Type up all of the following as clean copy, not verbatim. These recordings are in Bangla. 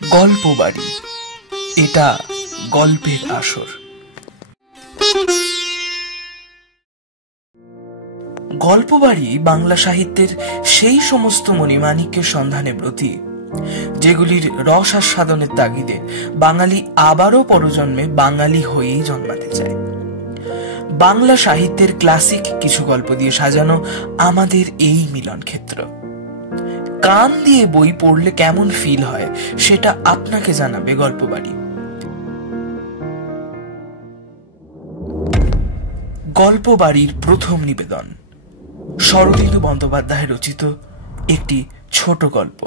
গল্প বাড়ি, এটা গল্পের আসর। গল্প বাড়ি বাংলা সাহিত্যের সেই সমস্ত মণিমাণিক্যের সন্ধানে ব্রতী, যেগুলির রস আস্বাদনের তাগিদে বাঙালি আবারও পরজন্মে বাঙালি হয়েই জন্মাতে চায়। বাংলা সাহিত্যের ক্লাসিক কিছু গল্প দিয়ে সাজানো আমাদের এই মিলন ক্ষেত্র। কান দিয়ে বই পড়লে কেমন ফিল হয় সেটা আপনাকে জানাবে গল্প বাড়ি। গল্প বাড়ির প্রথম নিবেদন শরদিন্দু বন্দ্যোপাধ্যায় রচিত একটি ছোট গল্প,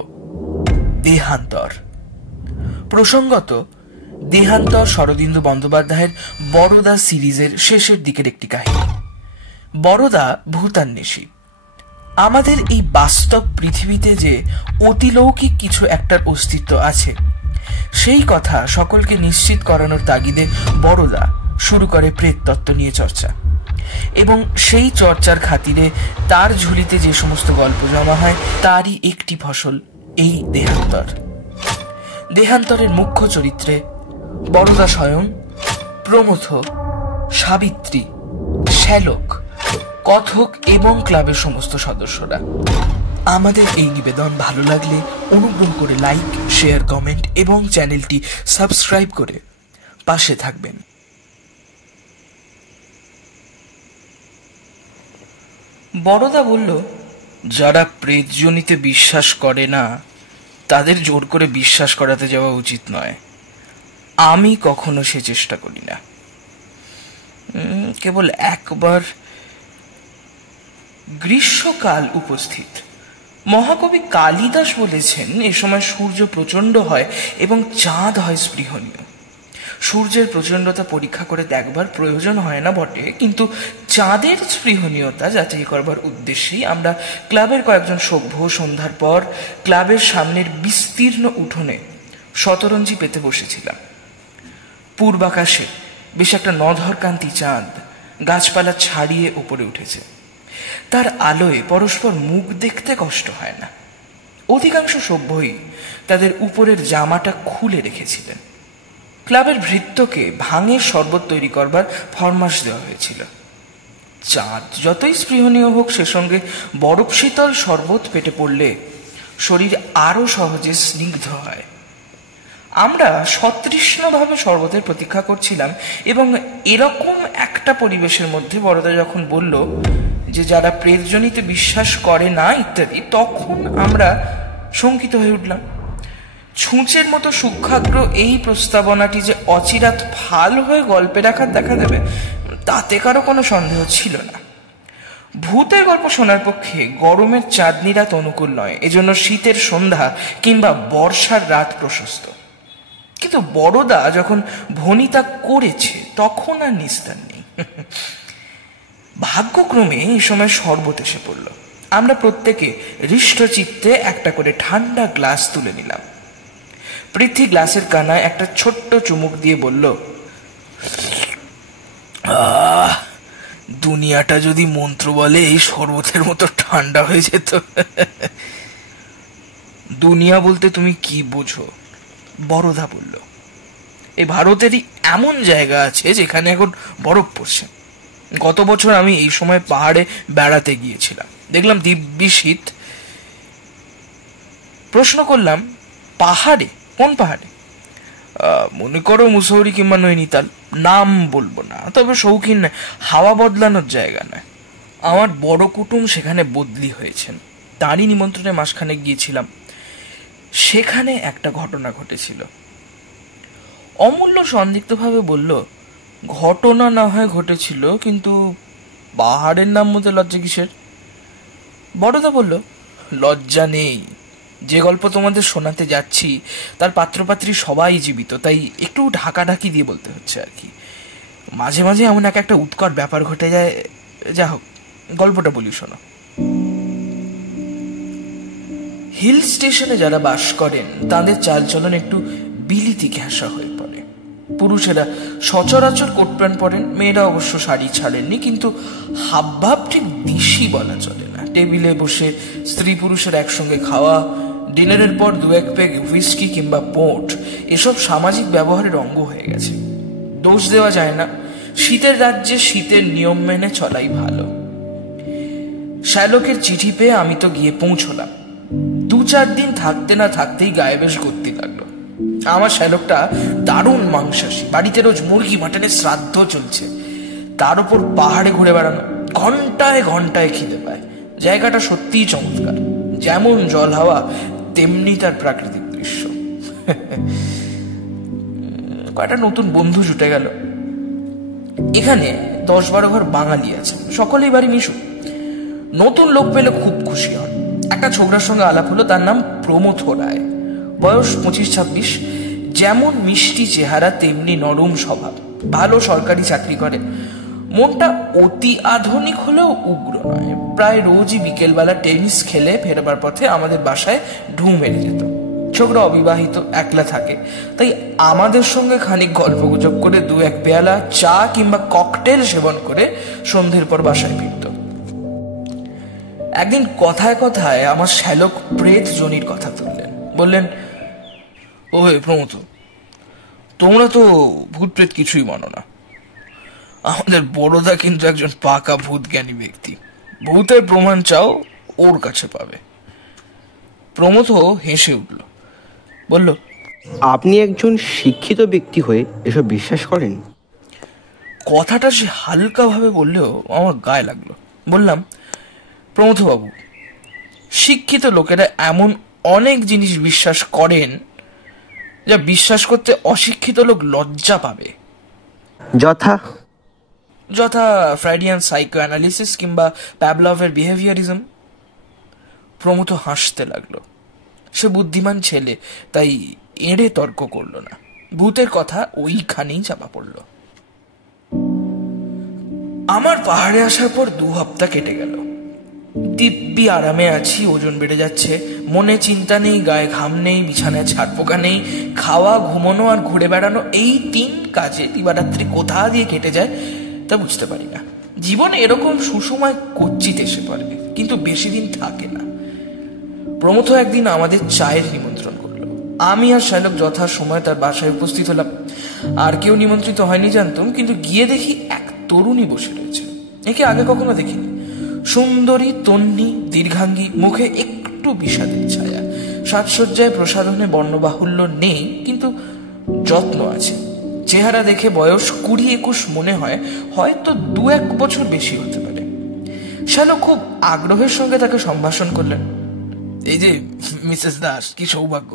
দেহান্তর। প্রসঙ্গত, দেহান্তর শরদিন্দু বন্দ্যোপাধ্যায়ের বরদা সিরিজের শেষের দিকের একটি কাহিনী। বরদা ভূতান্বেষী। আমাদের এই বাস্তব পৃথিবীতে যে অতিলৌকিক কিছু একটার অস্তিত্ব আছে, সেই কথা সকলকে নিশ্চিত করানোর তাগিদে বরদা শুরু করে প্রেততত্ত্ব নিয়ে চর্চা, এবং সেই চর্চার খাতিরে তার ঝুলিতে যে সমস্ত গল্প জমা হয় তারই একটি ফসল এই দেহান্তর। দেহান্তরের মুখ্য চরিত্রে বরদা স্বয়ং, প্রমথ, সাবিত্রী, শ্যালক, কথক এবং ক্লাবের সমস্ত সদস্যরা। আমাদের এই নিবেদন ভালো লাগলে অনুগ্রহ করে লাইক, শেয়ার, কমেন্ট এবং চ্যানেলটি সাবস্ক্রাইব করে পাশে থাকবেন। বরদা বলল, যারা প্রেতজনিতে বিশ্বাস করে না তাদের জোর করে বিশ্বাস করাতে যাওয়া উচিত নয়। আমি কখনো সে চেষ্টা করি না। কেবল একবার গ্রীষ্মকাল উপস্থিত। মহাকবি কালিদাস বলেছেন, এ সময় সূর্য প্রচণ্ড হয় এবং চাঁদ হয় স্পৃহণীয়। সূর্যের প্রচণ্ডতা পরীক্ষা করে দেখবার প্রয়োজন হয় না বটে, কিন্তু চাঁদের স্পৃহণীয়তা যাচাই করবার উদ্দেশ্যেই আমরা ক্লাবের কয়েকজন সভ্য সন্ধ্যার পর ক্লাবের সামনের বিস্তীর্ণ উঠোনে শতরঞ্জি পেতে বসেছিলাম। পূর্বাকাশে বেশ একটা নধরকান্তি চাঁদ গাছপালা ছাড়িয়ে উপরে উঠেছে। তার আলোয় পরস্পর মুখ দেখতে কষ্ট হয় না। অধিকাংশ সভ্যই তাদের উপরের জামাটা খুলে রেখেছিলেন। ক্লাবের ভৃত্যকে ভাঙের শরবত তৈরি করবার ফরমাশ দেওয়া হয়েছিল। চাঁদ যতই স্পৃহণীয় হোক, সে সঙ্গে বরফ শীতল শরবত পেটে পড়লে শরীর আরো সহজে স্নিগ্ধ হয়। আমরা সতৃষ্ণভাবে শরবতের প্রতীক্ষা করছিলাম, এবং এরকম একটা পরিবেশের মধ্যে বরদা যখন বলল যে যারা প্রেতজনিতে বিশ্বাস করে না ইত্যাদি, তখন আমরা শঙ্কিত হয়ে উঠলাম। ছুঁচের মতো সূক্ষ্মাগ্র এই প্রস্তাবনাটি যে অচিরাত ফাল হয়ে গল্পের আকার দেখা দেবে তাতে কারো কোনো সন্দেহ ছিল না। ভূতের গল্প শোনার পক্ষে গরমের চাঁদনি রাত অনুকূল নয়, এজন্য শীতের সন্ধ্যা কিংবা বর্ষার রাত প্রশস্ত। কিন্তু বড়দা যখন ভনিতা করেছে তখন আর নিস্তার নেই। ভাগ্যক্রমে এই সময় শরবত এসে পড়ল। আমরা প্রত্যেকে হৃষ্টচিত্তে একটা করে ঠান্ডা গ্লাস তুলে নিলাম। পৃথ্বী গ্লাসের কানায় একটা ছোট্ট চুমুক দিয়ে বলল, দুনিয়াটা যদি মন্ত্র বলে এই শরবতের মতো ঠান্ডা হয়ে যেত। দুনিয়া বলতে তুমি কি বোঝো? বড়দা বলল, এই ভারতেরই এমন জায়গা আছে যেখানে এখন বরফ পড়ছে। গত বছর আমি এই সময় পাহাড়ে বেড়াতে গিয়েছিলাম, দেখলাম দিব্যি শীত। প্রশ্ন করলাম, পাহাড়ে? কোন পাহাড়ে? মনে করো মুসৌরি কিংবা নৈনিতাল, নাম বলবো না, তবে শৌখিন হাওয়া বদলানোর জায়গা না। আমার বড় কুটুম সেখানে বদলি হয়েছেন, তারই নিমন্ত্রণে মাসখানেক গিয়েছিলাম। সেখানে একটা ঘটনা ঘটেছিল। অমূল্য সন্দিগ্ধভাবে বলল, ঘটনা না হয় ঘটেছিল, কিন্তু পাহাড়ের নাম মধ্যে লজ্জা কিসের? বড়দা বলল, লজ্জা নেই। যে গল্প তোমাদের শোনাতে যাচ্ছি তার পাত্রপাত্রী সবাই জীবিত, তাই একটু ঢাকাঢাকি দিয়ে বলতে হচ্ছে আর কি। মাঝে মাঝে এমন একটা উৎকট ব্যাপার ঘটে যায়। যা হোক, গল্পটা বলি শোনো। হিল স্টেশনে যারা বাস করেন তাদের চালচলন একটু বিলিতি ঘেঁষা হয়ে পড়ে। পুরুষেরা সচরাচর কোট প্যান্ট পরেন, মেয়েরা অবশ্য শাড়ি ছাড়েননি, কিন্তু হাবভাব ঠিক দিশি বলা চলে না। টেবিলে বসে স্ত্রী পুরুষের একসঙ্গে খাওয়া, ডিনারের পর 2-1 পেগ হুইস্কি কিংবা পোর্ট এসব সামাজিক ব্যবহারের অঙ্গ হয়ে গেছে। দোষ দেওয়া যায় না, শীতের রাজ্যে শীতের নিয়ম মেনে চলাই ভালো। শ্যালকের চিঠি পেয়ে আমি তো গিয়ে পৌঁছলাম। 2-4 দিন থাকতে না থাকতেই গায়ে বেশ গতি লাগলো। আমার শ্যালকটা দারুণ মাংসাশী, বাড়িতে রোজ মুরগি মাটনের শ্রাদ্ধ চলছে, তার উপর পাহাড়ে ঘুরে বেড়ানো, ঘন্টায় ঘন্টায় খিদে পায়। জায়গাটা সত্যিই চমৎকার, যেমন জল হাওয়া তেমনি তার প্রাকৃতিক দৃশ্য। কয়েকটা নতুন বন্ধু জুটে গেল। এখানে 10-12 ঘর বাঙালি আছে, সকলেই বাড়ি মিশু। নতুন লোক পেলে খুব খুশি হন। একটা ছোকরার সঙ্গে আলাপ হলো, তার নাম প্রমথ রায়, বয়স 25-26। যেমন মিষ্টি চেহারা তেমনি নরম স্বভাব, ভালো সরকারি চাকরি করে। মনটা অতি আধুনিক হলেও উগ্র নয়। প্রায় রোজই বিকেলবেলা টেনিস খেলে ফেরবার পথে আমাদের বাসায় ঢু মেরে যেত। ছোকরা অবিবাহিত, একলা থাকে, তাই আমাদের সঙ্গে খানিক গল্পগুজব করে 2-1 পেয়ালা চা কিংবা ককটেল সেবন করে সন্ধ্যের পর বাসায় ফিরত। একদিন কথায় কথায় আমার শ্যালক প্রেত জনির কথা তুললেন। বললেন, ও প্রমথ, তোমরা তো ভূত প্রেত কিছুই মানো না। আমাদের বড়দা কিন্তু একজন পাকা ভূত জ্ঞানী ব্যক্তি, ভূতের প্রমাণ চাও ওর কাছে পাবে। প্রমথ হেসে উঠল, বলল, আপনি একজন শিক্ষিত ব্যক্তি হয়ে এসব বিশ্বাস করেন? কথাটা সে হালকাভাবে বললেও আমার গায়ে লাগলো। বললাম, প্রমথ বাবু, শিক্ষিত লোকেরা এমন অনেক জিনিস বিশ্বাস করেন যা বিশ্বাস করতে অশিক্ষিত লোক লজ্জা পাবে। যথা যথা ফ্রাইডিয়ান সাইকো অ্যানালিসিস কিংবা প্যাভলভের বিহেভিয়ারিজম। প্রমথ হাসতে লাগলো। সে বুদ্ধিমান ছেলে, তাই এড়ে তর্ক করল না। ভূতের কথা ওইখানেই চাপা পড়ল। আমার পাহাড়ে আসার পর 2 হপ্তাহ কেটে গেল। দিব্যি আরামে আছি, ওজন বেড়ে যাচ্ছে, মনে চিন্তা নেই, গায়ে ঘাম নেই, বিছানায় ছাড়পোকা নেই। খাওয়া, ঘুমানো আর ঘুরে বেড়ানো, এই 3 কাজে দিবারাত্রি কোথা দিয়ে কেটে যায় তা বুঝতে পারি না। জীবন এরকম সুসময় কচ্ছিত এসে পড়ে, কিন্তু বেশি দিন থাকে না। প্রমথ একদিন আমাদের চায়ের নিমন্ত্রণ করলো। আমি আর শ্যালক যথা সময় তার বাসায় উপস্থিত হলাম। আর কেউ নিমন্ত্রিত হয়নি জানতাম, কিন্তু গিয়ে দেখি এক তরুণী বসে রয়েছে। একে আগে কখনো দেখিনি। সুন্দরী, তন্নি, দীর্ঘাঙ্গী, মুখে একটু বিষাদের ছায়া। সাজসজ্জায় প্রসাধনে বর্ণবাহুল্য নেই, কিন্তু যত্ন আছে। চেহারা দেখে বয়স 20-21 মনে হয়, হয়তো 2-1 বছর বেশি হতে পারে। শ্যালক খুব আগ্রহের সঙ্গে তাকে সম্ভাষণ করলেন। এই যে মিসেস দাস, কি সৌভাগ্য,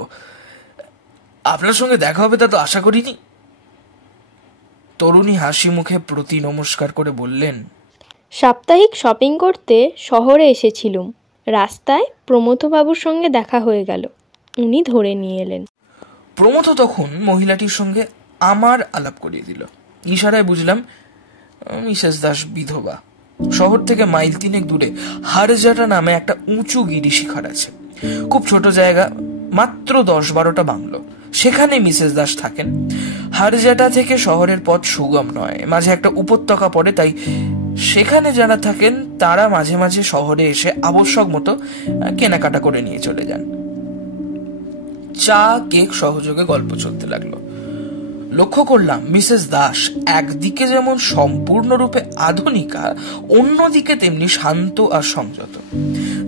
আপনার সঙ্গে দেখা হবে তা তো আশা করিনি। তরুণী হাসি মুখে প্রতি নমস্কার করে বললেন, সাপ্তাহিক শপিং করতে শহরে এসেছিলুম। রাস্তায় প্রমথবাবুর সঙ্গে দেখা হয়ে গেল, উনি ধরে নিয়ে এলেন। প্রমথ তখন মহিলাটির সঙ্গে আমার আলাপ করিয়ে দিল। ইশারায় বুঝলাম মিসেস দাস বিধবা। শহর থেকে মাইল 3 দূরে হারজাটা নামে একটা উঁচু গিরিশিখর আছে। খুব ছোট জায়গা, মাত্র 10-12টা বাংলো। সেখানে মিসেস দাস থাকেন। হারজাটা থেকে শহরের পথ সুগম নয়, মাঝে একটা উপত্যকা পড়ে, তাই সেখানে যারা থাকেন তারা মাঝে মাঝে শহরে এসে আবশ্যক মতো কেনাকাটা করে নিয়ে চলে যান। চা, কেক সহযোগে গল্প চলতে লাগলো। লক্ষ্য করলাম মিসেস দাস একদিকে যেমন সম্পূর্ণরূপে আধুনিকা, অন্যদিকে তেমনি শান্ত আর সংযত।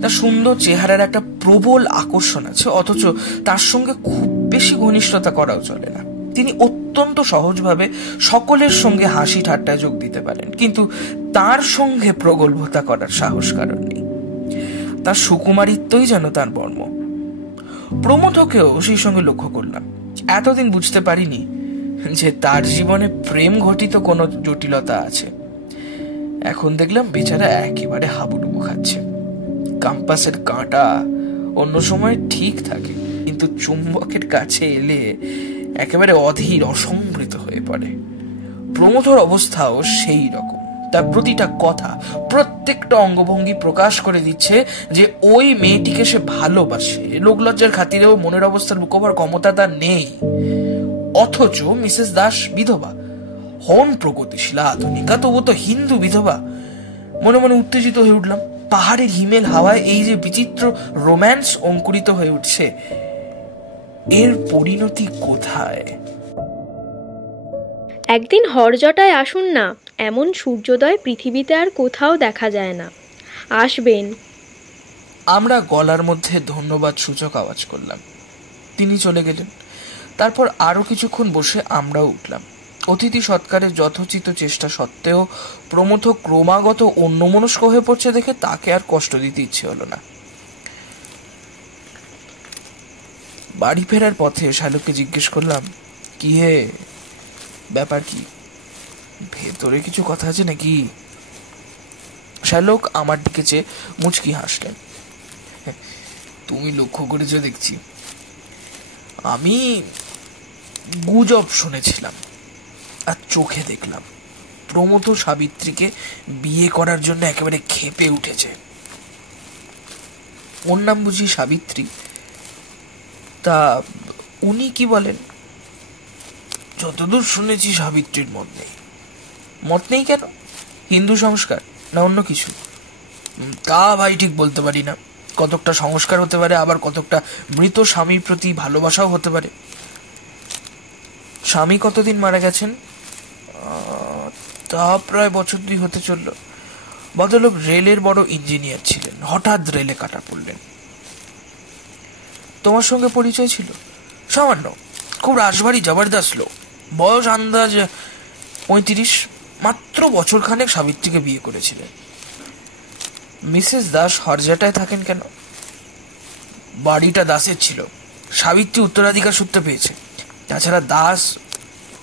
তার সুন্দর চেহারার একটা প্রবল আকর্ষণ আছে, অথচ তার সঙ্গে খুব বেশি ঘনিষ্ঠতা করাও চলে না। তিনি অত্যন্ত সহজভাবে সকলের সঙ্গে হাসি ঠাট্টায় যোগ দিতে পারেন, কিন্তু তার সঙ্গে প্রগল্ভতা করার সাহস কারণ নেই। তার সুকুমারিত্বই যেন তার বর্ম। প্রমথকেও সেই সঙ্গে লক্ষ্য করলাম। এতদিন বুঝতে পারিনি যে তার জীবনে প্রেম ঘটিত কোনো জটিলতা আছে। এখন দেখলাম বেচারা একেবারে হাবুডুবু খাচ্ছে। কম্পাসের কাঁটা অন্য সময় ঠিক থাকে, কিন্তু চুম্বকের কাছে এলে একেবারে অধীর, অসংবৃত হয়ে পড়ে। প্রমথর অবস্থাও সেই রকম। তার প্রতিটা কথা, প্রত্যেকটা অঙ্গভঙ্গি প্রকাশ করে দিচ্ছে যে ওই মেয়েটিকে সে ভালোবাসে। লোকলজ্জার খাতিরেও মনের অবস্থার লুকোবার ক্ষমতা তার নেই। অথচ মিসেস দাস বিধবা, হন প্রগতিশীলা আধুনিকা, তবু তো হিন্দু বিধবা। মনে মনে উত্তেজিত হয়ে উঠলাম। পাহাড়ের হিমেল হাওয়ায় এই যে বিচিত্র রোম্যান্স অঙ্কুরিত হয়ে উঠছে, এর পরিণতি কোথায়? একদিন হরজটায় আসুন না, এমন সূর্যোদয় পৃথিবীতে আর কোথাও দেখা যায় না। আসবেন। আমরা গলার মধ্যে ধন্যবাদ সূচক আওয়াজ করলাম। তিনি চলে গেলেন। তারপর আরো কিছুক্ষণ বসে আমরাও উঠলাম। অতিথি সৎকারের যথোচিত চেষ্টা সত্ত্বেও প্রমথ ক্রমাগত অন্যমনস্ক হয়ে পড়ছে দেখে তাকে আর কষ্ট দিতে ইচ্ছে হলো না। বাড়ি ফেরার পথে শালুককে জিজ্ঞেস করলাম, কি হে, ব্যাপার কি? ভেতরে কিছু কথা আছে নাকি? শালুক আমার দিকে চেয়ে মুচকি হাসলেন। তুমি লক্ষ্য করেছো দেখছি। আমি গুজব শুনেছিলাম আর চোখে দেখলাম প্রমথ সাবিত্রীকে বিয়ে করার জন্য একেবারে ক্ষেপে উঠেছে। ওর নাম বুঝি সাবিত্রী? তা উনি কি বলেন? যতদূর শুনেছি সাবিত্রীর মত নেই। মত নেই কেন? হিন্দু সংস্কার না অন্য কিছু? তা ভাই ঠিক বলতে পারি না। কতকটা সংস্কার হতে পারে, আবার কতকটা মৃত স্বামীর প্রতি ভালোবাসাও হতে পারে। স্বামী কতদিন মারা গেছেন? তা প্রায় বছর 2 হতে চলল। ভদ্রলোক রেলের বড় ইঞ্জিনিয়ার ছিলেন, হঠাৎ রেলে কাটা পড়লেন। তোমার সঙ্গে পরিচয় ছিল? সামান্য, খুব রাশভারী জবরদস্ত লোক। বয়স আন্দাজ 35। মাত্র বছর খানেক সাবিত্রীকে বিয়ে করেছিলেন। মিসেস দাস হরজাটায় থাকেন কেন? বাড়িটা দাসের ছিল, সাবিত্রী উত্তরাধিকার সূত্রে পেয়েছে। তাছাড়া দাস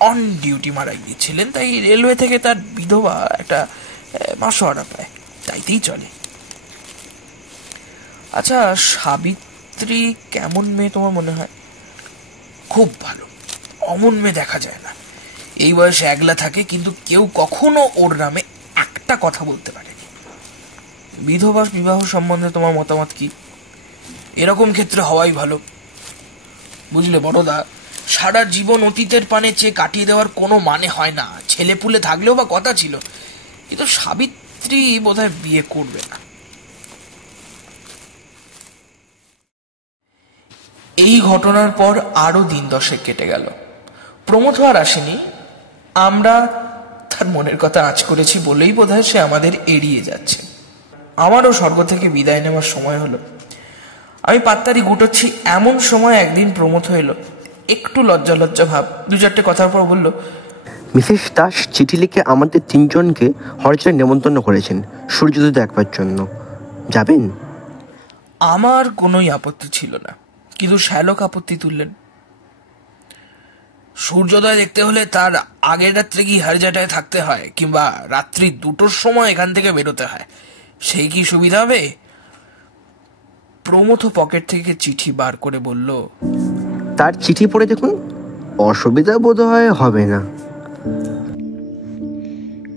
অন ডিউটি মারা গিয়েছিলেন, তাই রেলওয়ে থেকে তার বিধবা একটা মাসোয়ারা পায়, তাইতেই চলে। আচ্ছা, সাবিত্রী কেমন মেয়ে তোমার মনে হয়? খুব ভালো, অমন মেয়ে দেখা যায় না। এই বয়সে একলা থাকে, কিন্তু কেউ কখনো ওর নামে একটা কথা বলতে পারেনি। বিধবা বিবাহ সম্বন্ধে তোমার মতামত কি? এরকম ক্ষেত্রে হওয়াই ভালো, বুঝলে বড়দা। সারা জীবন অতীতের পানে চেয়ে কাটিয়ে দেওয়ার কোনো মানে হয় না। ছেলেপুলে থাকলেও বা কথা ছিল, কিন্তু সাবিত্রী বোধহয় বিয়ে করবে না। এই ঘটনার পর আরো দিন 10 কেটে গেল। প্রমথ আর আসেনি। আমরা তার মনের কথা আঁচ করেছি বলেই বোধহয় সে আমাদের এড়িয়ে যাচ্ছে। আমারও স্বর্গ থেকে বিদায় নেওয়ার সময় হলো। আমি পাত্তারি গুটোচ্ছি, এমন সময় একদিন প্রমথ এলো। একটু লজ্জা লজ্জা ভাব, 2-4টে কথার পর বলল, মিসেস দাস চিঠি লিখে আমাদের 3 জনকে হরজায় নেমন্তন্ন করেছেন সূর্যোদয় দেখবার জন্য। যাবেন? আমার কোনোই আপত্তি ছিল না, কিন্তু শ্যালক আপত্তি তুললেন। সূর্যোদয় দেখতে হলে তার আগের রাত্রে কি হরজাটায় থাকতে হয়, কিংবা রাত্রি 2টোর সময় এখান থেকে বেরোতে হয়, সেই কি সুবিধা হবে? প্রমথ পকেট থেকে চিঠি বার করে বলল, তার চিঠি পড়ে দেখুন, অসুবিধা বোধহয় হবে না।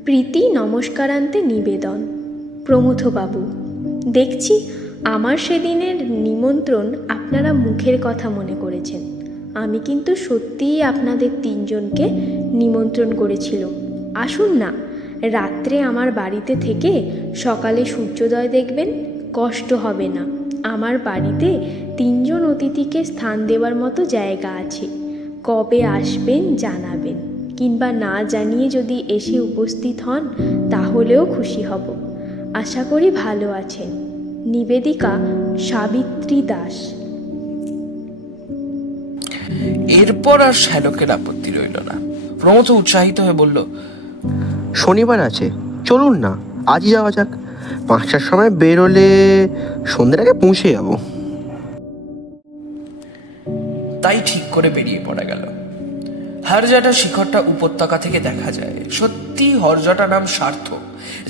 প্রীতি নমস্কারান্তে নিবেদন। প্রমথবাবু, দেখছি আমার সেদিনের নিমন্ত্রণ আপনারা মুখের কথা মনে করেছেন। আমি কিন্তু সত্যিই আপনাদের 3 জনকে নিমন্ত্রণ করেছিলাম। আসুন না, রাত্রে আমার বাড়িতে থেকে সকালে সূর্যোদয় দেখবেন, কষ্ট হবে না। আমার বাড়িতে 3 জন অতিথিকে স্থান দেওয়ার মতো জায়গা আছে। কবে আসবেন জানাবেন, কিংবা না জানিয়ে যদি এসে উপস্থিত হন তাহলেও খুশি হব। আশা করি ভালো আছেন। নিবেদিকা সাবিত্রী দাস। এরপর আর শ্যালকের আপত্তি রইল না। প্রমথ উৎসাহিত হয়ে বলল, শনিবার আছে, চলুন না, আজই যাওয়া যাক। 5টার সময় বেরোলে সন্ধ্যের আগে পৌঁছে যাব। তাই ঠিক করে বেরিয়ে পড়া গেল। হরজাটা শিখরটা উপত্যকা থেকে দেখা যায়। সত্যি হরজাটা নাম সার্থক,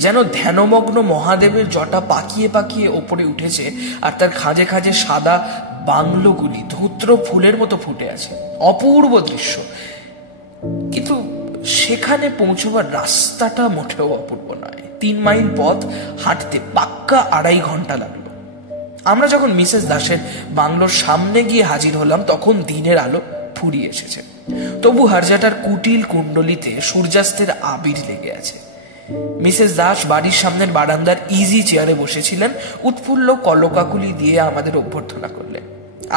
যেন ধ্যানমগ্ন মহাদেবের জটা পাকিয়ে পাকিয়ে ওপরে উঠেছে, আর তার খাঁজে খাঁজে সাদা বাংলোগুলি ধূত্র ফুলের মতো ফুটে আছে। অপূর্ব দৃশ্য। কিন্তু সেখানে পৌঁছবার রাস্তাটা মোটেও অপূর্ব নয়। 3 মাইল পথ হাঁটতে পাক্কা 2.5 ঘন্টা লাগলো। আমরা যখন মিসেস দাসের বাংলোর সামনে গিয়ে হাজির হলাম, তখন দিনের আলো ফুরিয়ে এসেছে। তবু হরজাটার কুটিল কুণ্ডলিতে সূর্যাস্তের আবির লেগে আছে। মিসেস দাস বাড়ির সামনের বারান্দার ইজি চেয়ারে বসেছিলেন, উৎফুল্ল কলকাকুলি দিয়ে আমাদের অভ্যর্থনা করলেন।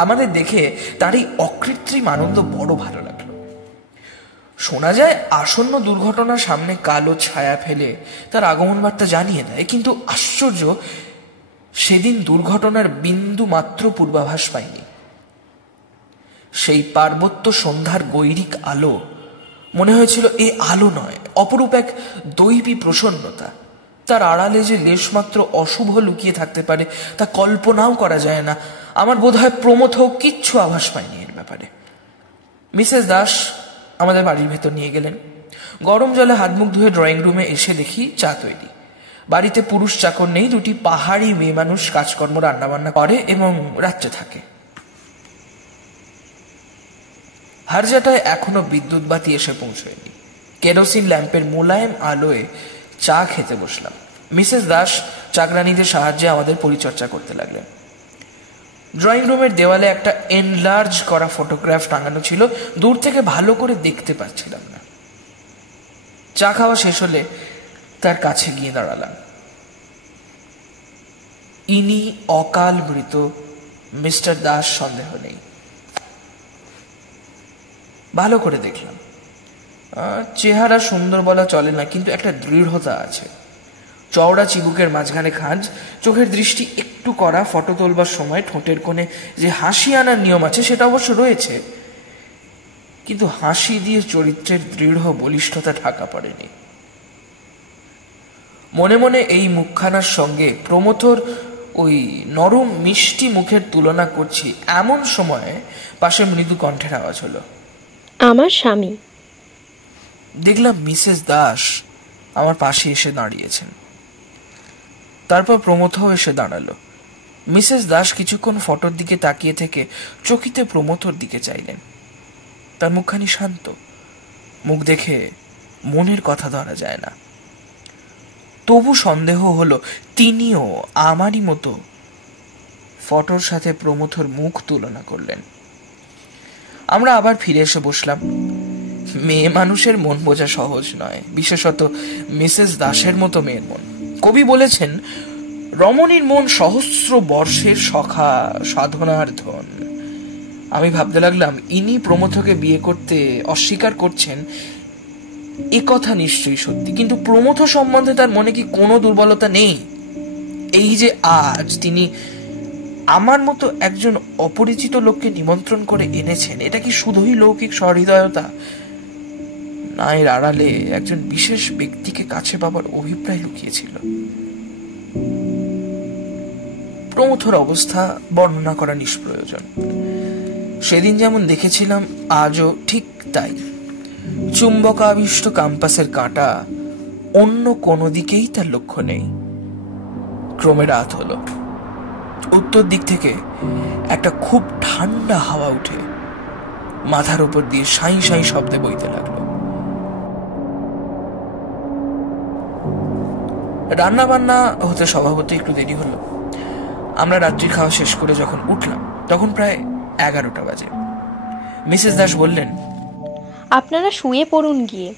আমাদের দেখে তার এই অকৃত্রিম আনন্দ বড় ভালো লাগলো। শোনা যায় আসন্ন দুর্ঘটনার সামনে কালো ছায়া ফেলে তার আগমন বার্তা জানিয়ে দেয়, কিন্তু আশ্চর্য, সেদিন দুর্ঘটনার বিন্দু মাত্র পূর্বাভাস পাইনি। সেই পার্বত্য সন্ধ্যার গৈরিক আলো মনে হয়েছিল এ আলো নয়, অপরূপ এক দৈবী প্রসন্নতা। তার আড়ালে যে লেশমাত্র অশুভ লুকিয়ে থাকতে পারে তা কল্পনাও করা যায় না। আমার বোধ হয় প্রমথও কিচ্ছু আভাস পায়নি এর ব্যাপারে। মিসেস দাস আমাদের বাড়ির ভেতর নিয়ে গেলেন। গরম জলে হাত মুখ ধুয়ে ড্রয়িং রুমে এসে দেখি চা তৈরি। বাড়িতে পুরুষ চাকর নেই, দুটি পাহাড়ি মেয়ে মানুষ কাজকর্ম রান্নাবান্না করে এবং রাত্রে থাকে। হারজাটায় এখনো বিদ্যুৎ বাতি এসে পৌঁছয়নি। কেরোসিন ল্যাম্পের মোলায়েম আলোয় চা খেতে বসলাম। মিসেস দাস চাকরানীদের সাহায্যে আমাদের পরিচর্যা করতে লাগলেন। ড্রয়িং রুমের দেওয়ালে একটা এনলার্জ করা ফটোগ্রাফ টাঙানো ছিল, দূর থেকে ভালো করে দেখতে পাচ্ছিলাম না। চা খাওয়া শেষ হলে তার কাছে গিয়ে দাঁড়ালাম। ইনি অকাল মৃত মিস্টার দাস, সন্দেহ নেই। ভালো করে দেখলাম। চেহারা সুন্দর বলা চলে না, কিন্তু একটা দৃঢ়তা আছে। চওড়া চিবুকের মাঝখানে খাঁজ, চোখের দৃষ্টি একটু করা, ফটো তোলবার সময় ঠোঁটের কোণে যে হাসি আনার নিয়ম আছে সেটা অবশ্য রয়েছে, কিন্তু হাসি দিয়ে চরিত্রের দৃঢ় বলিষ্ঠতা ঢাকা পড়েনি। মনে মনে এই মুখখানার সঙ্গে প্রমথর ওই নরম মিষ্টি মুখের তুলনা করছি, এমন সময় পাশে মৃদু কণ্ঠের আওয়াজ হলো, আমার স্বামী। দেখলাম মিসেস দাস আমার পাশে এসে দাঁড়িয়েছেন। তারপর প্রমথও এসে দাঁড়ালো। মিসেস দাস কিছুক্ষণ ফটোর দিকে তাকিয়ে থেকে চকিতে প্রমথর দিকে চাইলেন। তার মুখখানি শান্ত, মুখ দেখে মনের কথা ধরা যায় না। তবু সন্দেহ হলো তিনিও আমারই মতো ফটোর সাথে প্রমথর মুখ তুলনা করলেন। আমরা আবার ফিরে এসে বসলাম। মেয়ে মানুষের মন বোঝা সহজ নয়, বিশেষত মিসেস দাসের মতো মেয়ের মন। কবি বলেছেন, রমণীর মন সহস্র বর্ষের সখা, সাধনার ধন। আমি ভাবতে লাগলাম, ইনি প্রমথকে বিয়ে করতে অস্বীকার করছেন এ কথা নিশ্চয়ই সত্যি, কিন্তু প্রমথ সম্বন্ধে তার মনে কি কোনো দুর্বলতা নেই? এই যে আজ তিনি আমার মতো একজন অপরিচিত লোককে নিমন্ত্রণ করে এনেছেন, এটা কি শুধুই লৌকিক সহৃদয়তা, না এর আড়ালে একজন বিশেষ ব্যক্তিকে কাছে পাবার অভিপ্রায় লুকিয়েছিল? প্রমথর অবস্থা বর্ণনা করা নিষ্প্রয়োজন। সেদিন যেমন দেখেছিলাম আজও ঠিক তাই। চুম্বকাবিষ্ট ক্যাম্পাসের কাঁটা অন্য কোনো দিকেই তার লক্ষ্য নেই। ক্রমে রাত হলো। উত্তর দিক থেকে একটা খুব ঠান্ডা হাওয়া উঠে মাথার উপর দিয়ে সাঁই সাঁই শব্দে বইতে লাগলো। রান্না বান্না হতে স্বভাবতই একটু দেরি হলো। আমরা রাত্রির খাওয়া শেষ করে যখন উঠলাম তখন প্রায় 11টা বাজে। মিসেস দাস বললেন, আপনারা শুয়ে পড়ুন গিয়ে,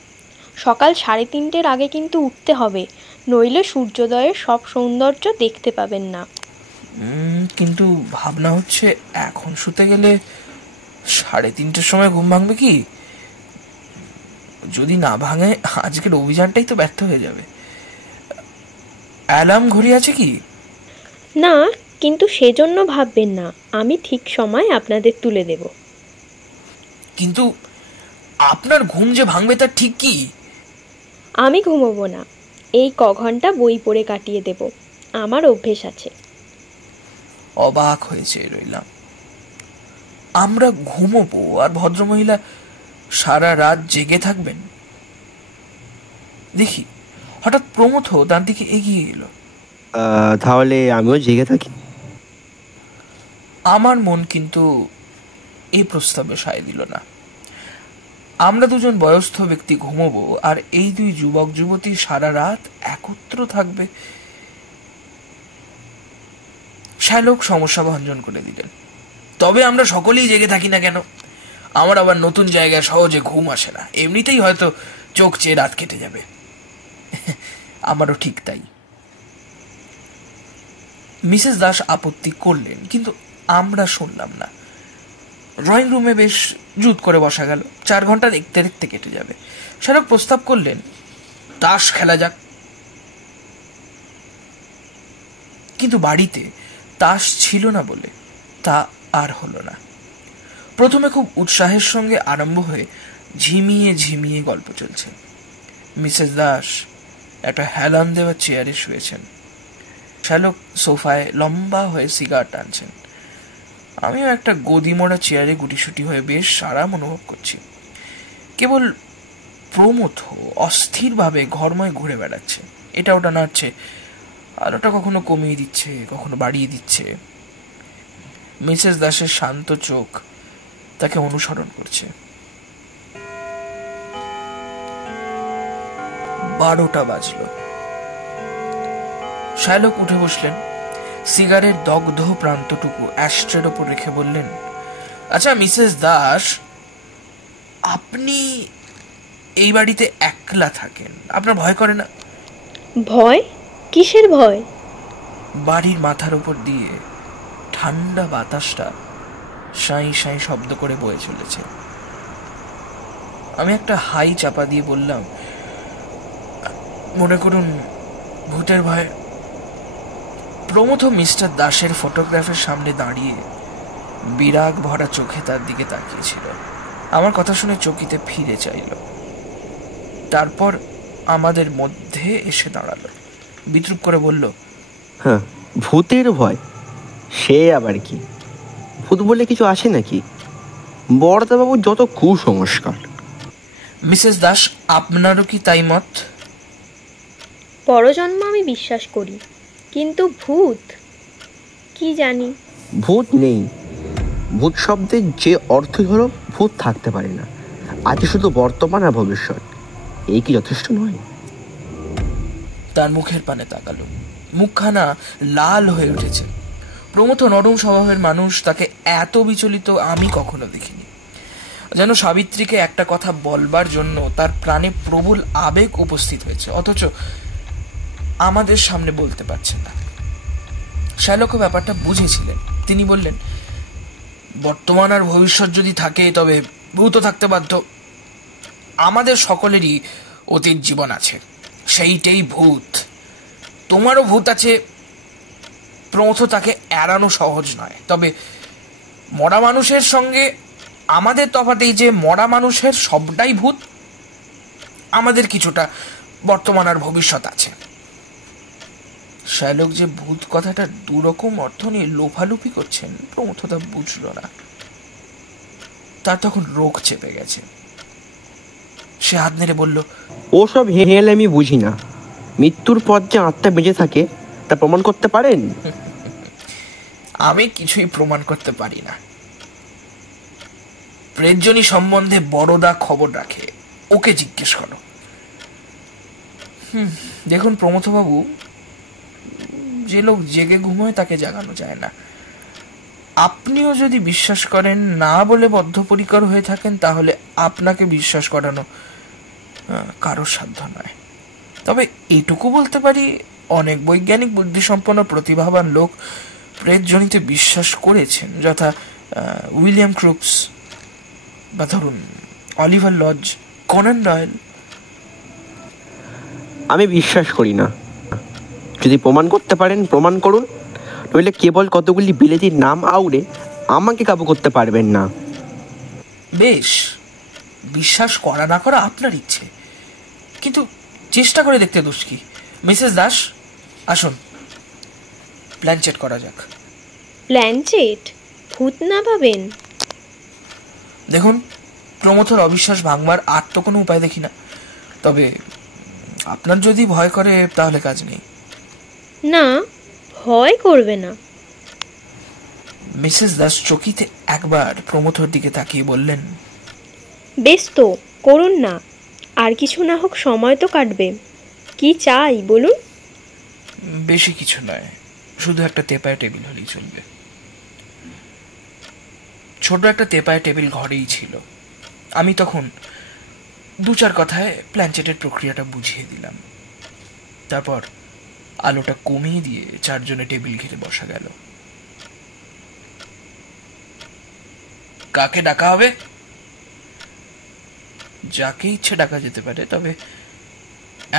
সকাল 3:30-এর আগে কিন্তু উঠতে হবে, নইলে সূর্যোদয়ের সব সৌন্দর্য দেখতে পাবেন না। কিন্তু ভাবনা হচ্ছে এখন শুতে গেলে 3:30-এর সময় ঘুম ভাঙবে কি? যদি না ভাঙে আজকের অভিযানটাই তো ব্যর্থ হয়ে যাবে। অ্যালার্ম ঘড়ি আছে কি? না, কিন্তু সেজন্য ভাববেন না, আমি ঠিক সময় আপনাদের তুলে দেব। কিন্তু আপনার ঘুম যে ভাঙবে তার ঠিক কি? আমি ঘুমোবো না, এই ঘন্টা বই পড়ে কাটিয়ে দেব, আমার অভ্যেস আছে। অবাক হয়েছে রইলাম। আমরা ঘুমোবো আর ভদ্রমহিলা সারা রাত জেগে থাকবেন? দেখি হঠাৎ প্রমথ তার দিকে এগিয়ে এলো। তাহলে আমিও জেগে থাকি? আমার মন কিন্তু এই প্রস্তাবে সায় দিল না। আমরা দুজন বয়স্ক ব্যক্তি ঘুমোবো আর এই দুই যুবক যুবতী সারা রাত একত্র থাকবে। শ্যালক সমস্যা ভঞ্জন করে দিলেন, তবে আমরা সকলেই জেগে থাকি না কেন? আমার আবার নতুন জায়গায় সহজে ঘুম আসে না, এমনিতেই হয়তো চোখ চেয়ে রাত কেটে যাবে। আমারও ঠিক তাই। মিসেস দাস আপত্তি করলেন, কিন্তু আমরা শুনলাম না। ড্রয়িং রুমে বেশ জুত করে বসা গেল। 4 ঘন্টা দেখতে দেখতে কেটে যাবে। শার্লক প্রস্তাব করলেন, তাস খেলা যাক। কিন্তু বাড়িতে তাস ছিল না বলে তা আর হলো না। প্রথমে খুব উৎসাহের সঙ্গে আরম্ভ হয়ে ঝিমিয়ে ঝিমিয়ে গল্প চলছে। মিসেস দাস একটা হেলান দেওয়া চেয়ারে শুয়েছেন। শার্লক সোফায় লম্বা হয়ে সিগার টানছেন। আমিও একটা গদি মোড়া চেয়ারে গুটিসুটি হয়ে বেশ আরাম অনুভব করছি। কেবল প্রমথ অস্থিরভাবে ঘরময় ঘুরে বেড়াচ্ছে। এটা ওটা নাড়ছে, আলোটা কখনো কমিয়ে দিচ্ছে, কখনো বাড়িয়ে দিচ্ছে। মিসেস দাসের শান্ত চোখ তাকে অনুসরণ করছে। 12টা বাজলো। শার্লক উঠে বসলেন, সিগারের দগ্ধ প্রান্তটুকু অ্যাস্ট্রের ওপর রেখে বললেন, আচ্ছা মিসেস দাস, আপনি এই বাড়িতে একলা থাকেন, আপনার ভয় করে না? ভয়? কিসের ভয়? বাড়ির মাথার উপর দিয়ে ঠান্ডা বাতাসটা সাঁই সাঁই শব্দ করে বয়ে চলেছে। আমি একটা হাই চাপা দিয়ে বললাম, মনে করুন ভূতের ভয়। প্রমথ মিস্টার দাসের ফটোগ্রাফের সামনে দাঁড়িয়ে বিরাগ ভরা চোখে তার দিকে তাকিয়েছিল। আমার কথা শুনে চকিতে ফিরে চাইল। তারপর আমাদের মধ্যে এসে দাঁড়ালো, বিদ্রুপ করে বলল, হ্যাঁ, ভূতের ভয়? সে আবার কি? ভূত বলে কিছু আসে নাকি? বড়দাবাবুর যত কুসংস্কার। মিসেস দাস, আপনারও কি তাই মত? পরজন্ম আমি বিশ্বাস করি, কিন্তু ভূত কি জানি। ভূত নেই। ভূত শব্দের যে অর্থ হলো ভূত থাকতে পারে না। আছে শুধু বর্তমান আর ভবিষ্যৎ। এই কি যথেষ্ট নয়? তার মুখের পানে তাকালো। মুখখানা লাল হয়ে উঠেছে। প্রমথ নরম স্বভাবের মানুষ, তাকে এত বিচলিত আমি কখনো দেখিনি। যেন সাবিত্রীকে একটা কথা বলবার জন্য তার প্রাণে প্রবল আবেগ উপস্থিত হয়েছে, অথচ আমাদের সামনে বলতে পারছেন না। শার্লকও ব্যাপারটা বুঝেছিলেন। তিনি বললেন, বর্তমান আর ভবিষ্যৎ যদি থাকে তবে ভূতও থাকতে বাধ্য। আমাদের সকলেরই অতীত জীবন আছে, সেইটাই ভূত। তোমারও ভূত আছে প্রমথ, তাকে এড়ানো সহজ নয়। তবে মরা মানুষের সঙ্গে আমাদের তফাৎ এই যে মরা মানুষের সবটাই ভূত। আমাদের কিছুটা বর্তমান আর ভবিষ্যৎ আছে। শার্লক যে ভূত কথাটা দুরকম অর্থ নিয়ে লোফালুপি করছেন প্রমথ তা বুঝল না। তার তখন রোগ চেপে গেছে। সে হাত নেড়ে বলল, ওসব হেল আমি বুঝি না। মৃত্যুর পর যে আত্মা বেঁচে থাকে তা প্রমাণ করতে পারেন? আমি কিছুই প্রমাণ করতে পারি না। প্রেতজনী সম্বন্ধে বড়দা খবর রাখে, ওকে জিজ্ঞেস করো। দেখুন প্রমথবাবু, যে লোক জেগে ঘুমোয় তাকে জাগানো যায় না। আপনিও যদি বিশ্বাস করেন না বলে বদ্ধপরিকর হয়ে থাকেন, তাহলে আপনাকে বিশ্বাস করানো কারোর সাধ্য নয়। তবে এটুকু বলতে পারি, অনেক বৈজ্ঞানিক বুদ্ধিসম্পন্ন প্রতিভাবান লোক প্রেতজনিতে বিশ্বাস করেছেন, যথা উইলিয়াম ক্রুকস বা ধরুন অলিভার লজ, কনান ডয়েল। আমি বিশ্বাস করি না। যদি প্রমাণ করতে পারেন প্রমাণ করুন, নইলে কেবল কতগুলি বিলেতির নাম আউড়ে আমাকে কাবু করতে পারবেন না। বেশ, বিশ্বাস করা না করা আপনার ইচ্ছে, কিন্তু চেষ্টা করে দেখতে দোষ কি? মিসেস দাস, আসুন প্ল্যানচেট করা যাক। প্ল্যানচেট? ভূত না ভাবেন। দেখুন, প্রমথর অবিশ্বাস ভাঙবার আর তো কোনো উপায় দেখি না। তবে আপনার যদি ভয় করে তাহলে কাজ নেই। না, ভয় করবে না। মিসেস দাস চকিতে একবার প্রমথর দিকে তাকিয়ে বললেন, বেশ তো, করুন না। আর কিছু না হোক সময় তো কাটবে। কি চাই বলুন? বেশি কিছু নয়, শুধু একটা তেপায় টেবিল হলেই চলবে। ছোট একটা তেপায় টেবিল ঘরেই ছিল। আমি তখন 2-4 কথায় প্ল্যানচেটের প্রক্রিয়াটা বুঝিয়ে দিলাম। তারপর আলোটা কমিয়ে দিয়ে চারজনে টেবিল ঘিরে বসা গেল। কাকে ডাকা হবে? যাকে ইচ্ছে ডাকা যেতে পারে, তবে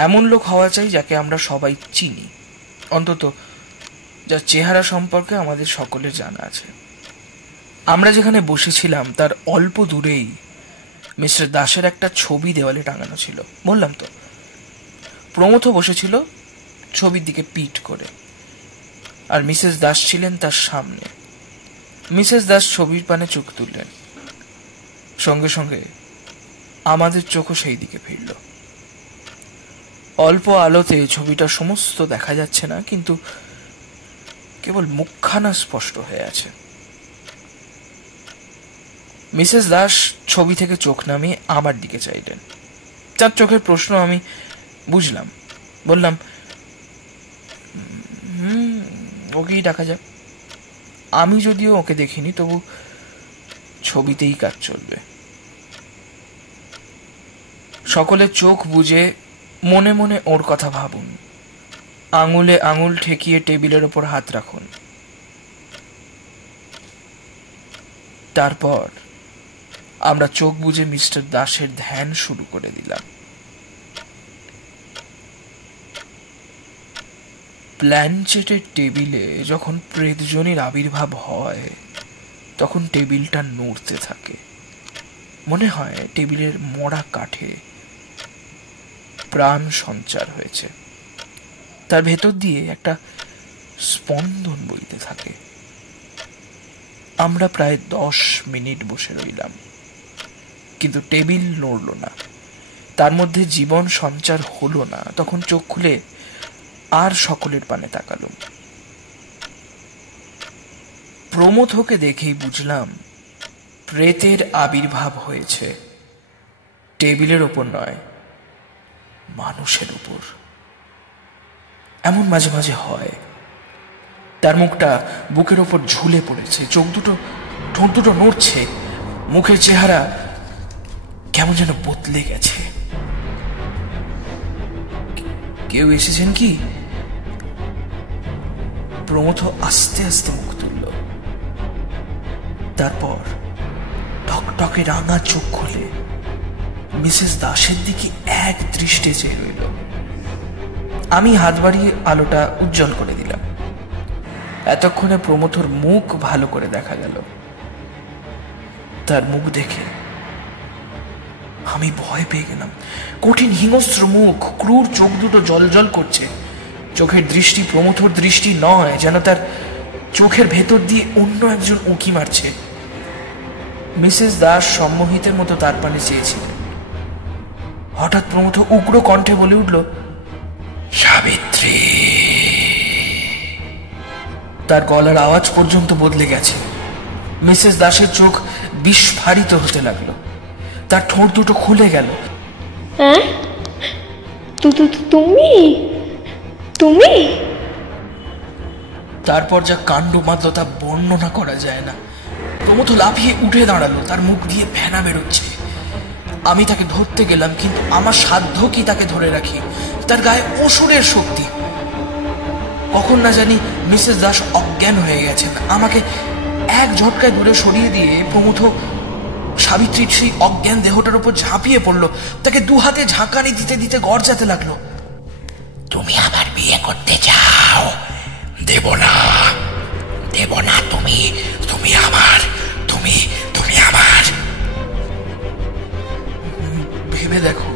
এমন লোক হওয়া চাই যাকে আমরা সবাই চিনি, অন্তত যার চেহারা সম্পর্কে আমাদের সকলের জানা আছে। আমরা যেখানে বসেছিলাম তার অল্প দূরেই মিস্টার দাসের একটা ছবি দেওয়ালে টাঙানো ছিল। বললাম তো, প্রমথ বসেছিল ছবির দিকে পিঠ করে, আর মিসেস দাস ছিলেন তার সামনে। মিসেস দাস ছবির পানে চোখ তুললেন, সঙ্গে সঙ্গে আমাদের চোখও সেই দিকে ফিরল। অল্প আলোতে ছবিটা সমস্ত দেখা যাচ্ছে না, কিন্তু কেবল মুখখানা স্পষ্ট হয়ে আছে। মিসেস দাস ছবি থেকে চোখ নামিয়ে আমার দিকে চাইলেন। তার চোখের প্রশ্ন আমি বুঝলাম। বললাম, ওকেই ডাকা যাক। আমি যদিও ওকে দেখিনি, তবু ছবিতেই কাজ চলবে। সকলে চোখ বুজে মনে মনে ওর কথা ভাবুন, আঙুলে আঙুল ঠেকিয়ে টেবিলের ওপর হাত রাখুন। তারপর আমরা চোখ বুজে মিস্টার দাসের ধ্যান শুরু করে দিলাম। প্ল্যানচেটের টেবিলে যখন প্রেতজনের আবির্ভাব হয়, তখন টেবিলটা নড়তে থাকে। মনে হয় টেবিলের মরা কাঠে প্রাণ সঞ্চার হয়েছে, তার ভেতর দিয়ে একটা স্পন্দন বইতে থাকে। আমরা প্রায় 10 মিনিট বসে রইলাম, কিন্তু টেবিল নড়ল না, তার মধ্যে জীবন সঞ্চার হলো না। তখন চোখ খুলে আর সকলের পানে তাকালাম। প্রমথকে দেখেই বুঝলাম প্রেতের আবির্ভাব হয়েছে, টেবিলের ওপর নয়, মানুষের উপর। এমন মাঝে মাঝে হয়। তার মুখটা বুকের ওপর ঝুলে পড়েছে, চোখ দুটো, ঠোঁট দুটো নড়ছে, মুখের চেহারা কেমন যেন বদলে গেছে। কেউ এসেছেন কি? প্রমথ আস্তে আস্তে মুখ তুলল, তারপর টকটকে রাঙা চোখ খুলে মিসেস দাসের দিকে এক দৃষ্টে চেয়ে রইল। আমি হাত বাড়িয়ে আলোটা উজ্জ্বল করে দিলাম। এতক্ষণে প্রমথর মুখ ভালো করে দেখা গেল। তার মুখ দেখে আমি ভয় পেয়ে গেলাম। কঠিন হিংস্র মুখ, ক্রূর চোখ দুটো জলজল করছে। চোখের দৃষ্টি প্রমথর দৃষ্টি নয়, যেন তার চোখের ভেতর দিয়ে অন্য একজন উঁকি মারছে। মিসেস দাস সম্মোহিতের মতো তার পানে চেয়েছিলেন। হঠাৎ প্রমথ উগ্র কণ্ঠে বলে উঠল, সাবিত্রী। তার গলার আওয়াজ পর্যন্ত বদলে গেছে। মিসেস দাসের চোখ বিস্ফারিত হতে লাগলো, তার ঠোঁট দুটো খুলে গেল। তুমি তুমি তারপর যা কাণ্ড বাঁধল তা বর্ণনা করা যায় না। প্রমথ লাফিয়ে উঠে দাঁড়ালো, তার মুখ দিয়ে ফেনা বেরোচ্ছে। আমি তাকে ধরতে গেলাম, কিন্তু আমার সাধ্য কি তাকে ধরে রাখি? তার গায়ে অসুরের শক্তি। কখন না জানি মিসেস দাস অজ্ঞান হয়ে গেছেন। আমাকে এক ঝটকায় দূরে সরিয়ে দিয়ে প্রমথ সাবিত্রীর সেই অজ্ঞান দেহটার উপর ঝাঁপিয়ে পড়লো, তাকে দু হাতে ঝাঁকানি দিতে দিতে গর্জাতে লাগলো, তুমি আবার বিয়ে করতে চাও? দেব না, দেব না। তুমি তুমি আমার, তুমি তুমি আমার। ভেবে দেখো,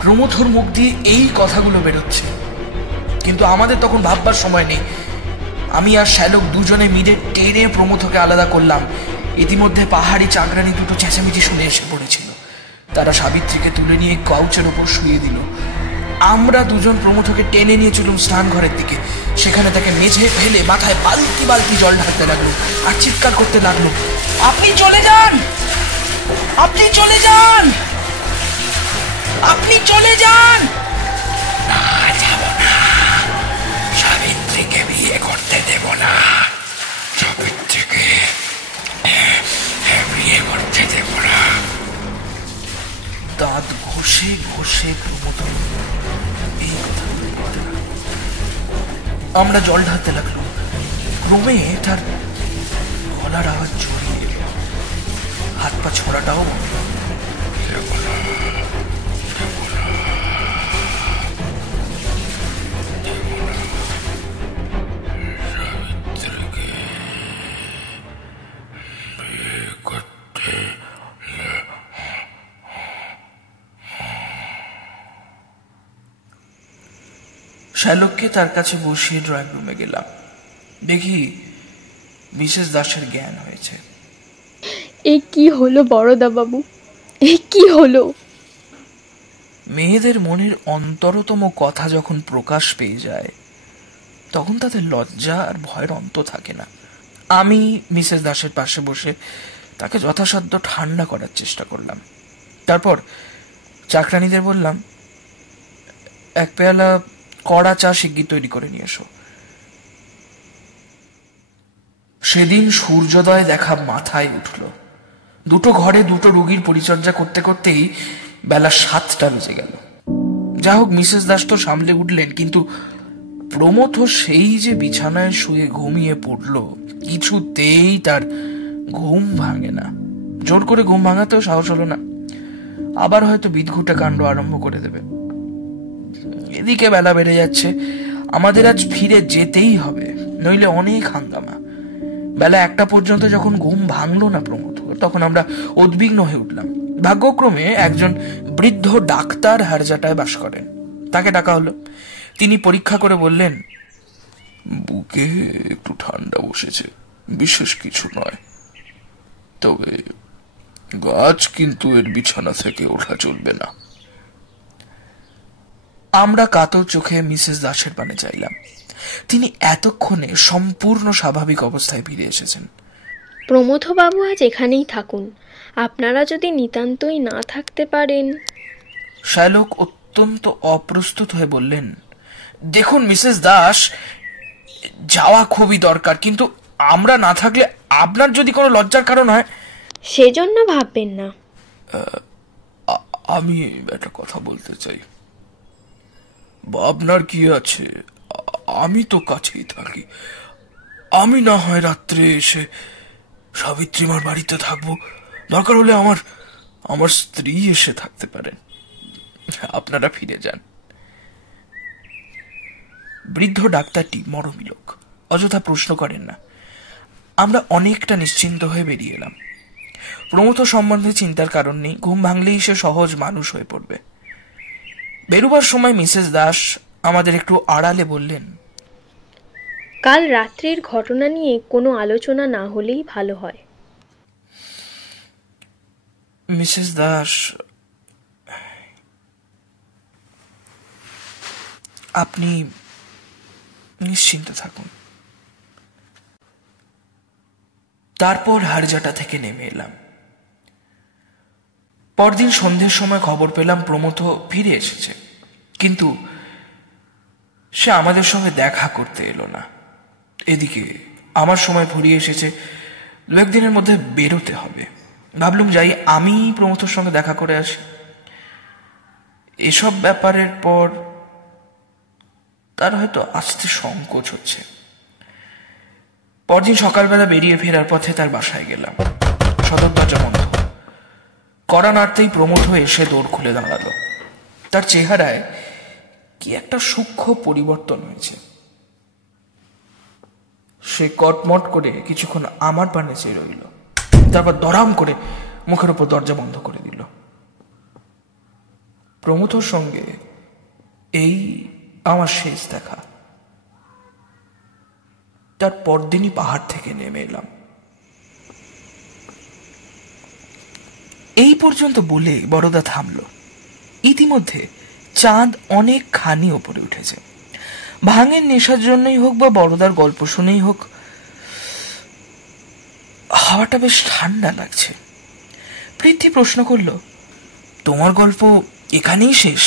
প্রমথর মুখ দিয়ে এই কথাগুলো বেরোচ্ছে, কিন্তু আমাদের তখন ভাববার সময় নেই। আমি আর শ্যালক দুজনে মিলে টেনে প্রমথকে আলাদা করলাম। ইতিমধ্যে পাহাড়ি চাকরানি দুটো চেঁচামেচি শুনে এসে পড়েছিল। তারা সাবিত্রীকে তুলে নিয়ে কাউচের ওপর শুয়ে দিল। আমরা দুজন প্রমথকে টেনে নিয়ে চলুন স্নান ঘরের দিকে। সেখানে তাকে মেঝে ফেলে মাথায় বালতি বালতি জল ঢালতে লাগলো আর চিৎকার করতে লাগলো, আপনি চলে যান, আপনি চলে যান, আপনি চলে যান। না, যাব না, সাবিত্রীকে বিয়ে করতে দেব না, সাবিত্রীকে বিয়ে করতে দেব না। দাঁত ঘষে ঘষে প্রমথ এই কথা করতে না। আমরা জল ঢালতে লাগলো। ক্রমে তার গলার আওয়াজ জড়িয়ে এলো, হাত পা ছড়াটাও বন্ধ। শ্যালককে তার কাছে বসিয়ে ড্রয়িং রুমে গেলাম। দেখি মিসেস দাসের জ্ঞান হয়েছে। এ কি হলো বড়দা বাবু, এ কি হলো? মেয়েদের মনের অন্তরতম কথা যখন প্রকাশ পেয়ে যায় তখন তাদের লজ্জা আর ভয়ের অন্ত থাকে না। আমি মিসেস দাসের পাশে বসে তাকে যথাসাধ্য ঠান্ডা করার চেষ্টা করলাম। তারপর চাকরানীদের বললাম, এক পেয়ালা কড়া চা শিগগির তৈরি করে নিয়ে এসো। সেদিন সূর্যোদয় দেখা মাথায় উঠল। দুটো ঘরে দুটো রোগীর পরিচর্যা করতে করতেই বেলা 7টা বেজে গেল। যা হোক মিসেস দাস তো সামলে উঠলেন, কিন্তু প্রমথ সেই যে বিছানায় শুয়ে ঘুমিয়ে পড়ল, কিছুতেই তার ঘুম ভাঙে না। জোর করে ঘুম ভাঙাতেও সাহস হলো না, আবার হয়তো বিদঘুটে কাণ্ড আরম্ভ করে দেবে। এদিকে বেলা বেড়ে যাচ্ছে, আমাদের আজ ফিরে যেতেই হবে, নইলে অনেক হাঙ্গামা। বেলা 1টা পর্যন্ত যখন ঘুম ভাঙলো না প্রমথ, তখন আমরা উদ্বিগ্ন হয়ে উঠলাম। ভাগ্যক্রমে একজন বৃদ্ধ ডাক্তার হারজাটায় বাস করেন, তাকে ডাকা হলো। তিনি পরীক্ষা করে বললেন, বুকে একটু ঠান্ডা বসেছে, বিশেষ কিছু নয়, তবে গাছ কিন্তু এর বিছানা থেকে ওঠা চলবে না। আমরা কাতর চোখে মিসেস দাসের পানে চাইলাম। তিনি এতক্ষণে সম্পূর্ণ স্বাভাবিক অবস্থায় ফিরে এসেছেন। প্রমথবাবু আজ এখানেই থাকুন, আপনারা যদি নিতান্তই না থাকতে পারেন। শ্যালক অত্যন্ত অপ্রস্তুত হয়ে বললেন, দেখুন মিসেস দাস, যাওয়া খুবই দরকার, কিন্তু আমরা না থাকলে আপনার যদি কোনো লজ্জার কারণ হয়। সেজন্য ভাববেন না। আমি একটা কথা বলতে চাই। আপনার কি আছে, আমি তো কাছেই থাকি। আমি না হয় রাত্রে এসে সাবিত্রীমার বাড়িতে থাকবো, দরকার হলে আমার স্ত্রী এসে থাকতে পারেন, আপনারা ফিরে যান। বৃদ্ধ ডাক্তারটি মরমী লোক, অযথা প্রশ্ন করেন না। আমরা অনেকটা নিশ্চিন্ত হয়ে বেরিয়ে এলাম। প্রমথ সম্বন্ধে চিন্তার কারণ নেই, ঘুম ভাঙলেই সে সহজ মানুষ হয়ে পড়বে। বেরোবার সময় মিসেস দাস আমাদের একটু আড়ালে বললেন, কাল রাত্রির ঘটনা নিয়ে কোনো আলোচনা না হলেই ভালো হয়। মিসেস দাস, আপনি নিশ্চিন্ত থাকুন। তারপর হারজাটা থেকে নেমে এলাম। পরদিন সন্ধ্যের সময় খবর পেলাম প্রমথ ফিরে এসেছে, কিন্তু সে আমাদের সঙ্গে দেখা করতে এলো না। এদিকে আমার সময় ফুরিয়ে এসেছে, 2-1 দিনের মধ্যে বেরোতে হবে। ভাবলুম যাই, আমি প্রমথর সঙ্গে দেখা করে আসি। এসব ব্যাপারের পর তার হয়তো আসতে সংকোচ হচ্ছে। পরদিন সকালবেলা বেরিয়ে ফেরার পথে তার বাসায় গেলাম। সদর দরজা বন্ধ। কড়া নাড়তেই প্রমথ এসে দৌড় খুলে দাঁড়ালো। তার চেহারায় কি একটা সূক্ষ্ম পরিবর্তন হয়েছে। সে কটমট করে কিছুক্ষণ আমার পানে চেয়ে রইল, তারপর দরাম করে মুখের উপর দরজা বন্ধ করে দিল। প্রমথর সঙ্গে এই আমার শেষ দেখা। তার পরদিনই পাহাড় থেকে নেমে এলাম। এই পর্যন্ত বলে বড়দা থামল। ইতিমধ্যে চাঁদ অনেকখানি ওপরে উঠেছে। ভাঙের নেশার জন্যই হোক বা বড়দার গল্প শুনেই হোক, হাওয়াটা বেশ ঠান্ডা লাগছে। পৃথ্বী প্রশ্ন করল, তোমার গল্প এখানেই শেষ,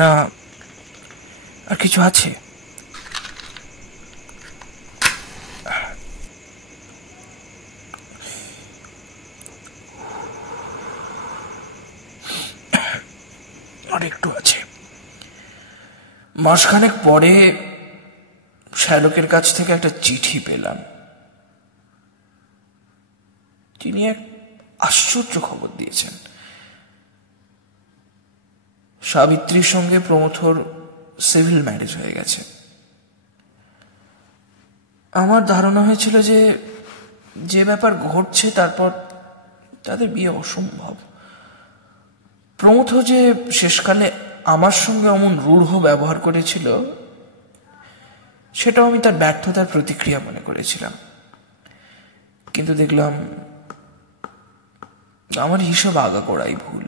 না আর কিছু আছে? আর একটু আছে। মাসখানেক পরে শ্যালকের কাছ থেকে একটা চিঠি পেলাম। তিনি এক আশ্চর্য খবর দিয়েছেন। সাবিত্রীর সঙ্গে প্রমথর সিভিল ম্যারেজ হয়ে গেছে। আমার ধারণা হয়েছিল যে ব্যাপার ঘটছে তারপর তাদের বিয়ে অসম্ভব। প্রমথ যে শেষকালে আমার সঙ্গে অমন রূঢ় ব্যবহার করেছিল সেটাও আমি তার ব্যর্থতার প্রতিক্রিয়া মনে করেছিলাম, কিন্তু দেখলাম আমার হিসাব আগাগোড়াই ভুল।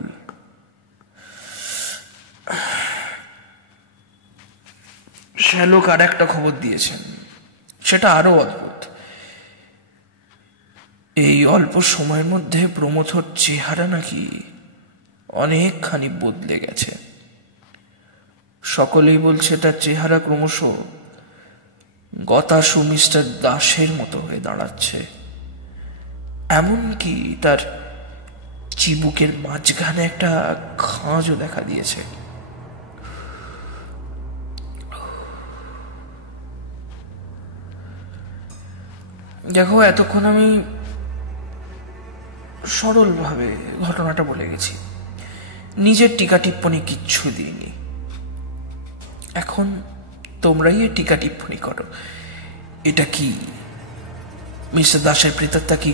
শ্যালক আর একটা খবর দিয়েছেন, সেটা আরো অদ্ভুত। এই অল্প সময়ের মধ্যে প্রমথর চেহারা নাকি অনেকখানি বদলে গেছে। সকলেই বলছে তার চেহারা ক্রমশ গতাসু মিস্টার দাসের মতো হয়ে দাঁড়াচ্ছে। এমনকি তার চিবুকের মাঝখানে একটা খাঁজও দেখা দিয়েছে। দেখো, এতক্ষণ আমি সরলভাবে ঘটনাটা বলে গেছি, নিজের টিকা টিপ্পণী কিচ্ছু দিইনি। এখন তোমরাই এর টিকা টিপ্পণী করো। এটা কি মিস্টার দাসের প্রেতাত্মা কি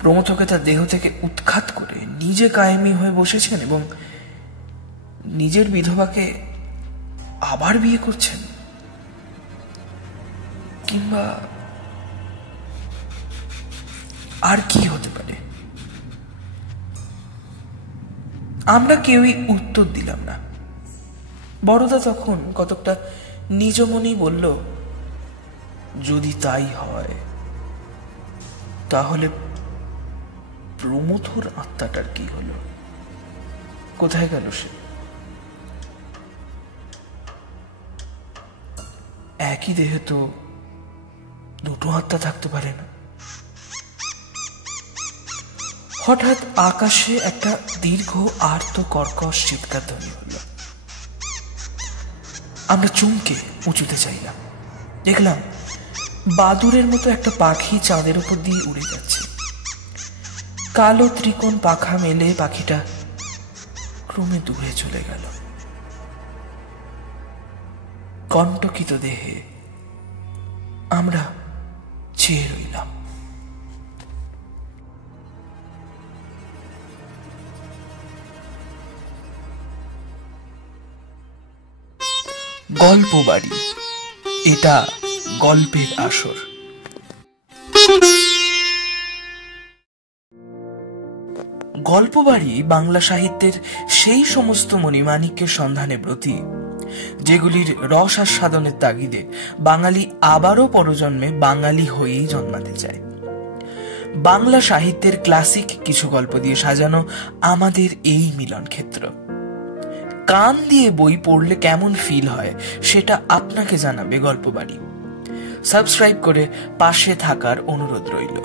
প্রমথকে তার দেহ থেকে উৎখাত করে নিজে কায়েমি হয়ে বসেছেন এবং নিজের বিধবাকে আবার বিয়ে করছেন? কিংবা আর কি হতে পারে? আমরা কেউই উত্তর দিলাম না। বড়দা তখন কতকটা নিজ মনেই বলল, যদি তাই হয় তাহলে প্রমথর আত্মাটার কি হলো? কোথায় গেল সে? একই দেহে তো দুটো আত্মা থাকতে পারে না। হঠাৎ আকাশে একটা দীর্ঘ আর্ত কর্কশ চিৎকার ধ্বনি হলো। আমরা চমকে উঁচুতে চাইলাম। দেখলাম বাদুরের মতো একটা পাখি চাঁদের উপর দিয়ে উড়ে যাচ্ছে। কালো ত্রিকোণ পাখা মেলে পাখিটা ক্রমে দূরে চলে গেল। কণ্টকিত দেহে আমরা চেয়ে রইলাম। গল্প বাড়ি, এটা গল্পের আসর। গল্প বাড়ি বাংলা সাহিত্যের সেই সমস্ত মণিমাণিক্যের সন্ধানে ব্রতী, যেগুলির রস আস্বাদনের তাগিদে বাঙালি আবারও পরজন্মে বাঙালি হয়েই জন্মাতে চায়। বাংলা সাহিত্যের ক্লাসিক কিছু গল্প দিয়ে সাজানো আমাদের এই মিলন ক্ষেত্র। কান দিয়ে বই পড়লে কেমন ফিল হয় সেটা আপনাকে জানাবে গল্প বাড়ি। সাবস্ক্রাইব করে পাশে থাকার অনুরোধ রইল।